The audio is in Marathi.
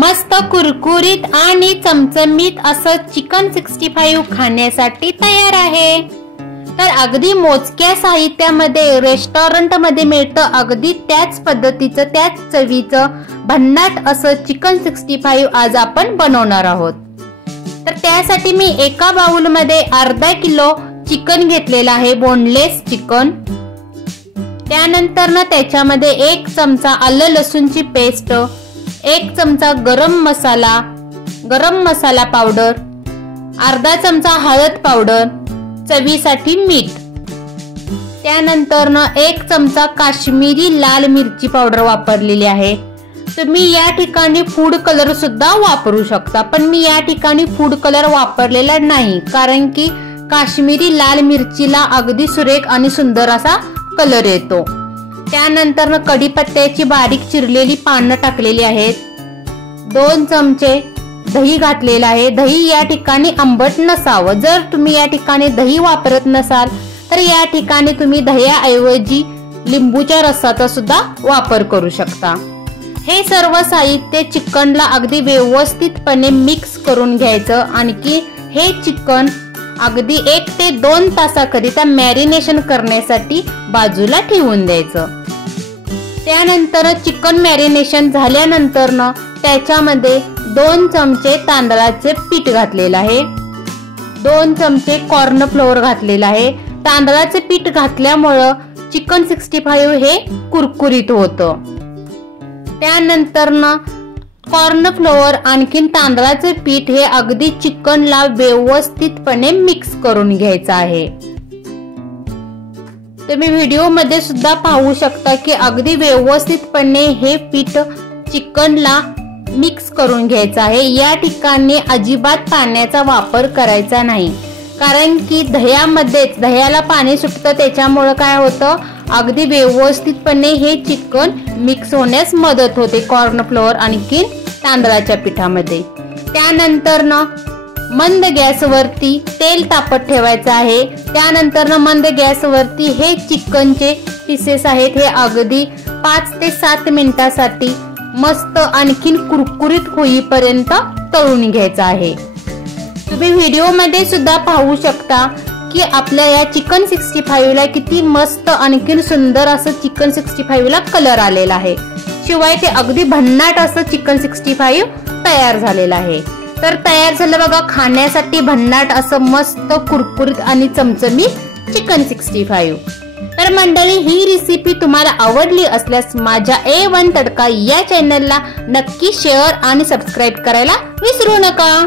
मस्त कुरकुरीत आणि चमचमीत असं चिकन 65 खाण्यासाठी तयार आहे। तर अगदी मोजक्या साहित्यामध्ये रेस्टॉरंटमध्ये मिळतं अगदी त्याच पद्धतीचं त्याच चवीचं भन्नाट असं चिकन 65 आज आपण बनवणार आहोत। तर त्यासाठी मी एका बाउलमध्ये अर्धा किलो चिकन घेतलेला आहे, बोनलेस चिकन। त्यानंतर त्याच्यामध्ये 1 चमचा आलं लसूणची पेस्ट, 1 चमचा गरम मसाला पावडर, अर्धा चमचा हळद पावडर, चवीसाठी मीठ। त्यानंतर 1 चमचा काश्मीरी लाल मिरची पावडर वापरलेली आहे। तुम्ही या ठिकाणी फूड कलर सुद्धा वापरू शकता, पण मी या ठिकाणी फूड कलर वापरलेला नाही, कारण की काश्मीरी लाल मिरचीला अगदी सुरेख आणि सुंदर असा कलर येतो। त्यानंतर कढीपत्त्याची बारीक चिरलेली पानं टाकलेली आहेत। 2 चमचे दही घातलेला आहे। दही या ठिकाणी आंबट नसावं। जर तुम्ही या ठिकाणी दही वापरत नसाल तर या ठिकाणी तुम्ही दह्याऐवजी लिंबूच्या रसाचा सुद्धा वापर करू शकता। हे सर्व साहित्य चिकनला अगदी व्यवस्थितपणे मिक्स करून घ्यायचं। आणखी हे चिकन अगदी 1 ते 2 तासाकरिता मॅरिनेशन करण्यासाठी बाजूला ठेवून द्यायचं। त्यानंतर चिकन मॅरिनेशन झाल्यानंतर त्याच्यामध्ये 2 चमचे तांदळाचे पीठ घातलेलं आहे, 2 चमचे कॉर्न फ्लोअर घातलेला आहे। तांदळाचे पीठ घातल्यामुळे चिकन 65 हे कुरकुरीत होतं। त्यानंतर कॉर्न फ्लोअर आणखीन तांदळाचे पीठ हे अगदी चिकनला व्यवस्थितपणे मिक्स करून घ्यायचं आहे। तुम्ही व्हिडिओ मध्ये सुद्धा पाहू शकता की अगदी व्यवस्थितपणे हे पीठ चिकनला मिक्स करून घ्यायचं आहे। या ठिकाणी अजिबात पाण्याचा वापर करायचा नाही, कारण की दह्याला पाणी सुटतं, त्याच्यामुळे काय होतं अगदी व्यवस्थितपणे हे चिकन मिक्स होण्यास मदत होते कॉर्न फ्लोअर आणखी तांदळाच्या पिठामध्ये। त्यानंतर मंद गॅसवरती तेल तापत ठेवायचं आहे। त्यानंतर मंद गॅसवरती हे चिकनचे पीसेस आहेत हे अगदी 5 ते 7 मिनिटासाठी मस्त आणखीन कुरकुरीत होईपर्यंत तळून घ्यायचं आहे। तुम्ही व्हिडिओ मध्ये सुद्धा पाहू शकता की आपल्या या चिकन 65 ला किती मस्त आणखीन सुंदर असं चिकन 65 ला कलर आलेला आहे। शिवाय ते अगदी भन्नाट असं चिकन 65 तयार झालेलं आहे। तर तयार झालं बघा खाण्यासाठी भन्नाट असं मस्त कुरकुरीत आणि चमचमीत चिकन 65। तर मंडळी, ही रेसिपी तुम्हाला आवडली असल्यास माझ्या A1 तडका या चॅनलला नक्की शेअर आणि सबस्क्राईब करायला विसरू नका।